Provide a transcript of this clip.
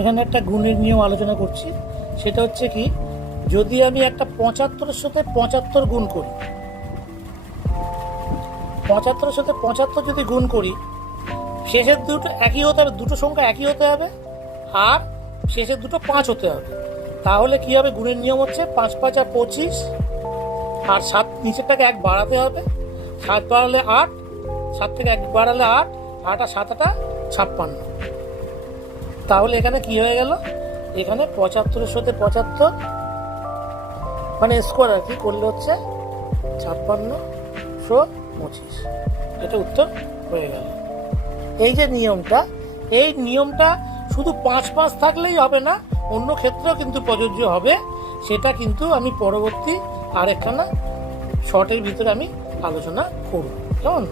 এখানে একটা গুণের নিয়ম আলোচনা করছি। সেটা হচ্ছে কি, যদি আমি একটা 75-এর সাথে 75 গুণ করি, 75-এর সাথে 75 যদি গুণ করি, শেষের দুটো একই হতে হবে, দুটো সংখ্যা একই হতে হবে, আর শেষের দুটো 5 হতে হবে। তাহলে কি হবে, গুণের নিয়ম হচ্ছে 5 5 25, আর 7 নিচেরটাকে 1 বাড়াতে হবে, 7 বাড়ালে 8, 7 থেকে 1 বাড়ালে 8, 8 আর 7 56। তাহলে এখানে কি হয়ে গেল, এখানে 75-এর সাথে 75 মানে স্কোয়ার আর কি করলে হচ্ছে 56-25। এটা উত্তর হয়ে গেল। এই যে নিয়মটা, এই নিয়মটা শুধু 5 5 থাকলেই হবে না, অন্য ক্ষেত্রেও কিন্তু প্রযোজ্য হবে। সেটা কিন্তু আমি পরবর্তী আরেকখানা শর্টের ভিতরে আমি আলোচনা করব। কেমন?